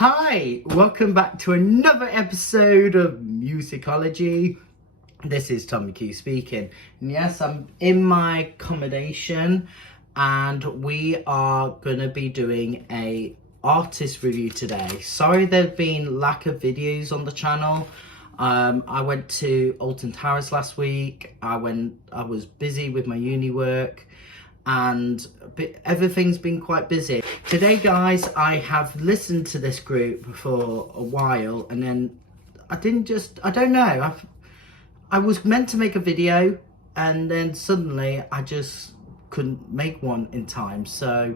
Hi, welcome back to another episode of Musicology. This is Tommy Q speaking. And yes, I'm in my accommodation and we are going to be doing a artist review today. Sorry there's been lack of videos on the channel. I went to Alton Towers last week. I was busy with my uni work and everything's been quite busy. Today guys, I have listened to this group for a while and then I don't know, I was meant to make a video and then suddenly I just couldn't make one in time, so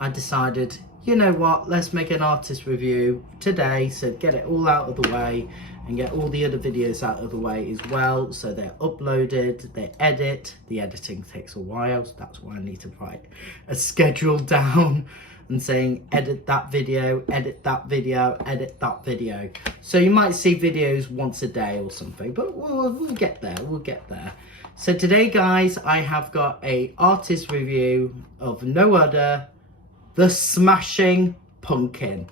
I decided, you know what, let's make an artist review today, so get it all out of the way and get all the other videos out of the way as well, so they're uploaded, they edit. The editing takes a while, so that's why I need to write a schedule down and saying edit that video, edit that video, edit that video. So you might see videos once a day or something, but we'll get there, So today guys, I have got a artist review of no other, The Smashing Pumpkins.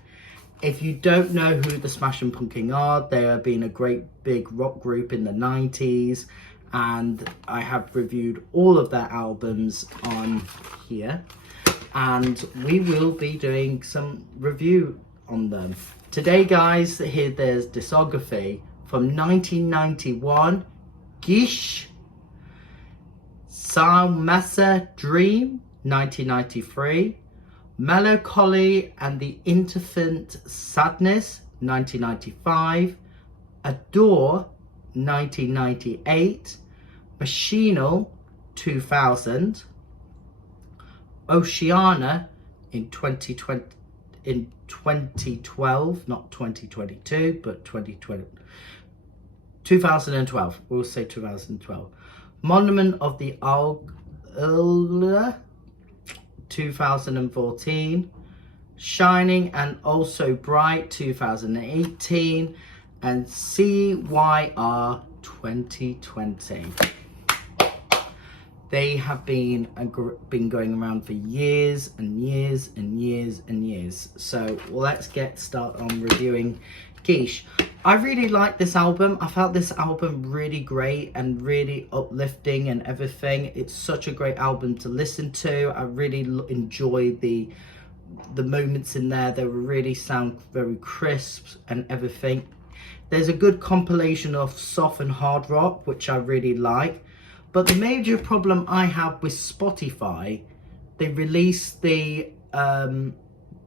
If you don't know who the Smashing Pumpkins are, they have been a great big rock group in the 90s, and I have reviewed all of their albums on here, and we will be doing some review on them. Today guys, here there's discography from 1991, Gish, Salmasa Dream, 1993, Melancholy and the Infant Sadness, 1995, Adore, 1998, Machinal, 2000, Oceana in 2012, not 2022, but 2012, we'll say 2012, Monument of the Algula, 2014, Shining and Also Bright, 2018, and CYR 2020. They have been going around for years and years and years and years. So let's get started on reviewing Quiche. I really like this album. I felt this album really great and really uplifting and everything. It's such a great album to listen to. I really enjoy the moments in there. They really sound very crisp and everything. There's a good compilation of soft and hard rock, which I really like. But the major problem I have with Spotify, they released the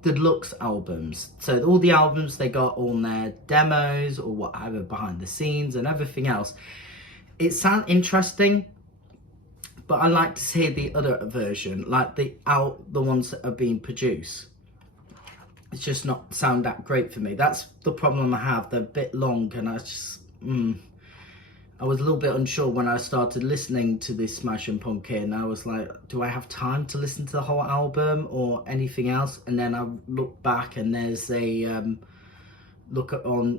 deluxe albums, so all the albums they got on their demos or whatever behind the scenes and everything else. It sounds interesting, but I like to hear the other version, like the ones that are being produced. It's just not sound that great for me. That's the problem I have. They're a bit long and I just I was a little bit unsure when I started listening to this Smashing Pumpkins. I was like, do I have time to listen to the whole album or anything else? And then I looked back and there's a on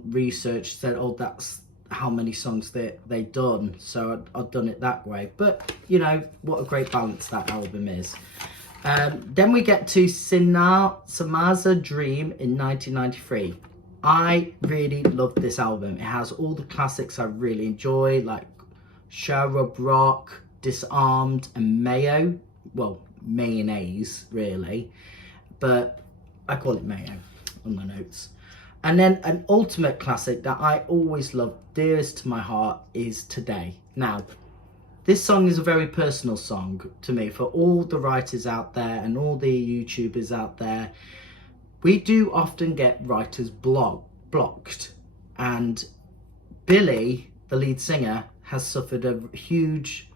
research said, oh, that's how many songs they done. So I've done it that way. But, you know, what a great balance that album is. Then we get to Samasa Dream in 1993. I really love this album. It has all the classics I really enjoy, like Sharab Rock, Disarmed, and Mayo. Well, mayonnaise, really. But I call it Mayo on my notes. And then an ultimate classic that I always love, dearest to my heart, is Today. Now, this song is a very personal song to me. For all the writers out there and all the YouTubers out there, we do often get writers blocked, and Billy, the lead singer, has suffered a huge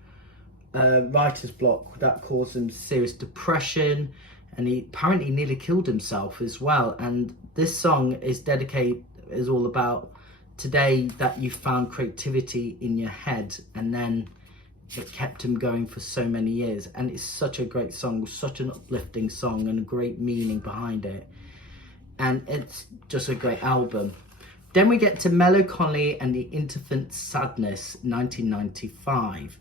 writer's block that caused him serious depression, and he apparently nearly killed himself as well. And this song is all about today, that you found creativity in your head, and then it kept him going for so many years. And it's such a great song, such an uplifting song, and a great meaning behind it. And it's just a great album. Then we get to Melancholy and the Infant Sadness, 1995.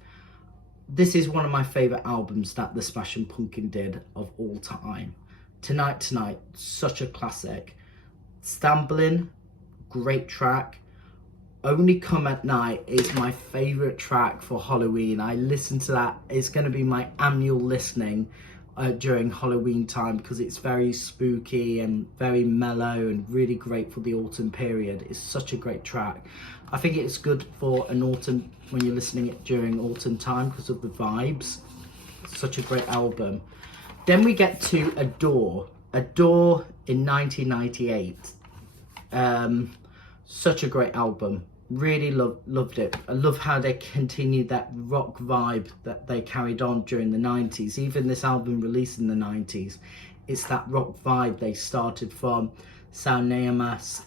This is one of my favourite albums that the Smashing Pumpkins did of all time. Tonight, such a classic. Stamblin', great track. Only Come at Night is my favourite track for Halloween. I listen to that. It's going to be my annual listening during Halloween time because it's very spooky and very mellow and really great for the autumn period. It's such a great track. I think it's good for an autumn when you're listening it during autumn time because of the vibes. Such a great album. Then we get to Adore. Adore in 1998. Such a great album. Really loved it. I love how they continued that rock vibe that they carried on during the 90s. Even this album released in the 90s, it's that rock vibe they started from Sauneamas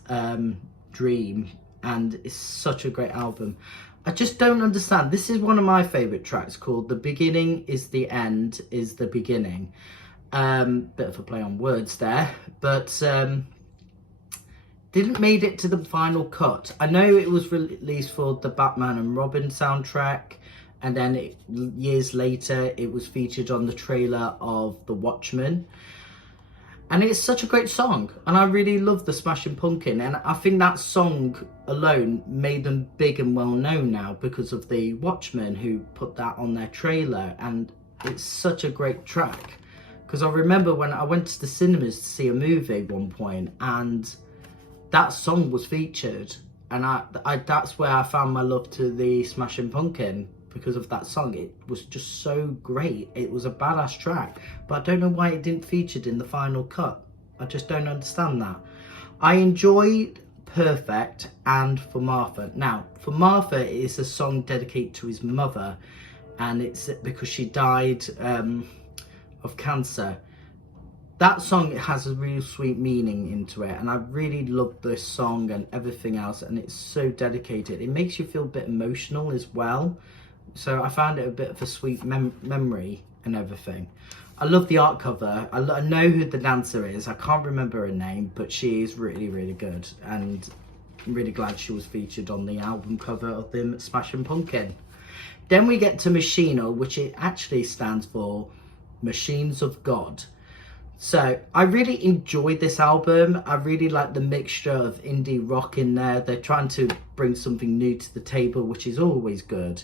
Dream, and it's such a great album. I just don't understand. This is one of my favourite tracks called The Beginning is the End is the Beginning. Bit of a play on words there, but didn't made it to the final cut. I know it was released for the Batman and Robin soundtrack, and then years later it was featured on the trailer of The Watchmen. And it's such a great song, and I really love the Smashing Pumpkin, and I think that song alone made them big and well known now because of the Watchmen who put that on their trailer, and it's such a great track. Because I remember when I went to the cinemas to see a movie at one point, and that song was featured, and I that's where I found my love to the Smashing Pumpkin, because of that song. It was just so great. It was a badass track, but I don't know why it didn't feature in the final cut. I just don't understand that. I enjoyed Perfect and For Martha. Now, For Martha is a song dedicated to his mother, and it's because she died of cancer. That song has a real sweet meaning into it, and I really love this song and everything else, and it's so dedicated. It makes you feel a bit emotional as well, so I found it a bit of a sweet memory and everything. I love the art cover. I know who the dancer is. I can't remember her name, but she is really, really good, and I'm really glad she was featured on the album cover of the Smashing Pumpkin. Then we get to Machino, which it actually stands for Machines of God. So I really enjoyed this album. I really like the mixture of indie rock in there. They're trying to bring something new to the table, which is always good.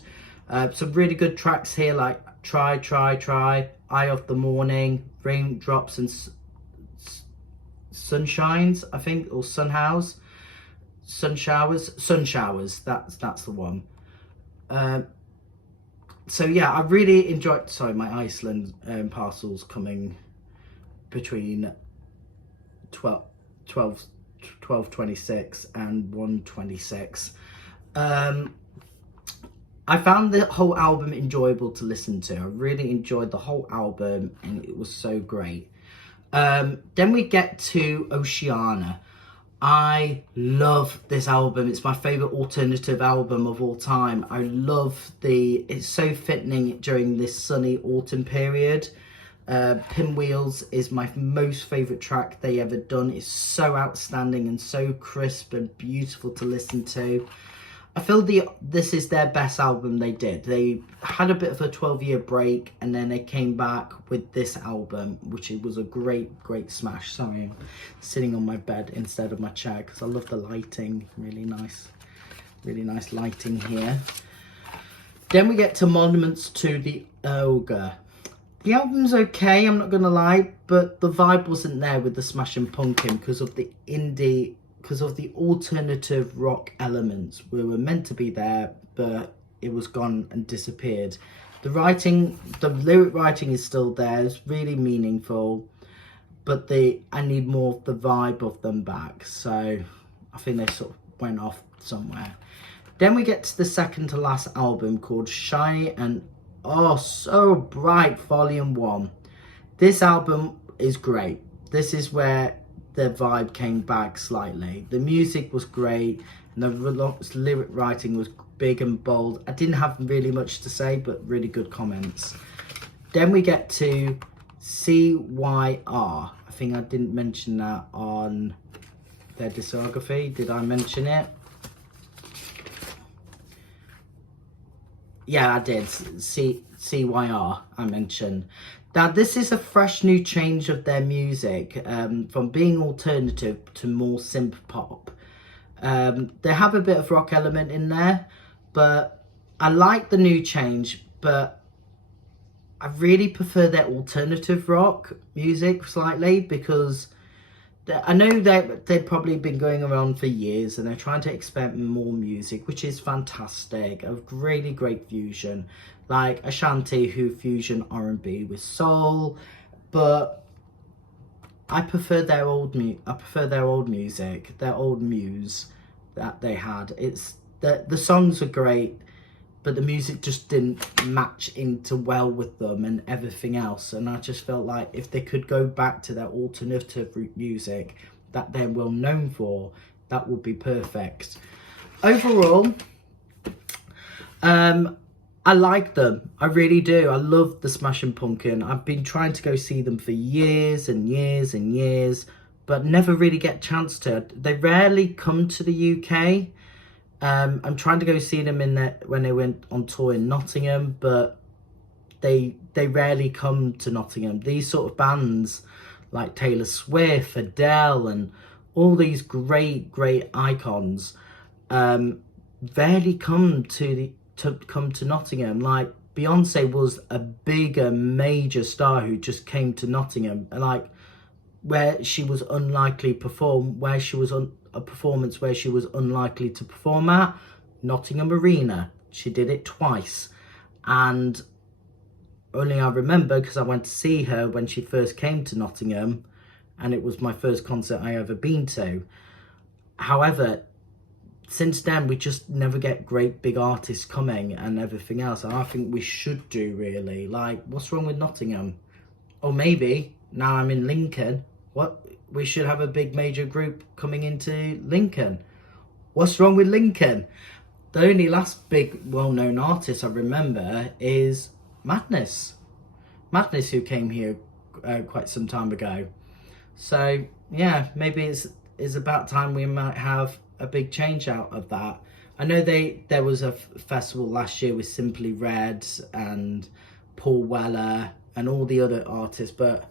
Some really good tracks here like Try, Eye of the Morning, Raindrops and Sunshines, I think, or Sunshowers, that's the one. So yeah, I really enjoyed, sorry, my Iceland parcel's coming between 12:26 and 1:26. I found the whole album enjoyable to listen to. I really enjoyed the whole album, and it was so great. Then we get to Oceana. I love this album. It's my favourite alternative album of all time. I love it's so fitting during this sunny autumn period. Pinwheels is my most favourite track they ever done. It's so outstanding and so crisp and beautiful to listen to. I feel this is their best album they did. They had a bit of a 12-year break, and then they came back with this album, which it was a great smash. Sorry, I'm sitting on my bed instead of my chair because I love the lighting. Really nice lighting here. Then we get to Monuments to the Ogre. The album's okay, I'm not gonna lie, but the vibe wasn't there with the Smashing Pumpkin because of the alternative rock elements. We were meant to be there, but it was gone and disappeared. The lyric writing is still there. It's really meaningful, but I need more of the vibe of them back. So I think they sort of went off somewhere. Then we get to the second to last album called Shiny and Oh So Bright Volume 1. This album is great. This is where the vibe came back slightly. The music was great, and the lyric writing was big and bold. I didn't have really much to say, but really good comments. Then we get to CYR. I think I didn't mention that on their discography. Did I mention it? Yeah, I did. CYR, I mentioned. Now, this is a fresh new change of their music, from being alternative to more synth pop. They have a bit of rock element in there, but I like the new change, but I really prefer their alternative rock music slightly, because I know that they've probably been going around for years and they're trying to experiment more music, which is fantastic. A really great fusion, like Ashanti, who fusion R&B with soul, but I prefer their old music, their old muse that they had. It's the songs are great, but the music just didn't match into well with them and everything else. And I just felt like if they could go back to their alternative music that they're well known for, that would be perfect. Overall, I like them. I really do. I love the Smashing Pumpkin. I've been trying to go see them for years and years and years, but never really get a chance to. They rarely come to the UK. I'm trying to go see them when they went on tour in Nottingham, but they rarely come to Nottingham. These sort of bands like Taylor Swift, Adele, and all these great icons rarely come to Nottingham. Like Beyonce was a bigger major star who just came to Nottingham, like where she was unlikely to perform, where she was on a performance where she was unlikely to perform at, Nottingham Arena. She did it twice, and only I remember because I went to see her when she first came to Nottingham, and it was my first concert I ever been to. However, since then we just never get great big artists coming and everything else, and I think we should do, really. Like, what's wrong with Nottingham? Or maybe now I'm in Lincoln, we should have a big major group coming into Lincoln. What's wrong with Lincoln? The only last big well-known artist I remember is Madness, who came here quite some time ago. So yeah, maybe it's about time we might have a big change out of that. I know there was a festival last year with Simply Red and Paul Weller and all the other artists, but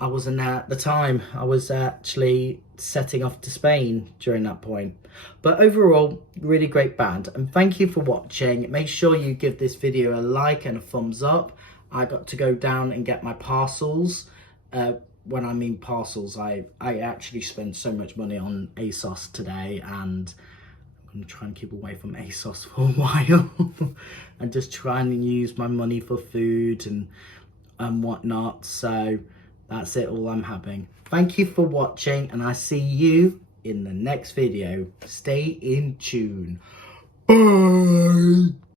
I wasn't there at the time. I was actually setting off to Spain during that point. But overall, really great band. And thank you for watching. Make sure you give this video a like and a thumbs up. I got to go down and get my parcels. When I mean parcels, I actually spent so much money on ASOS today, and I'm going to try and keep away from ASOS for a while. And just try and use my money for food and whatnot. So that's it, all I'm having. Thank you for watching, and I see you in the next video. Stay in tune. Bye.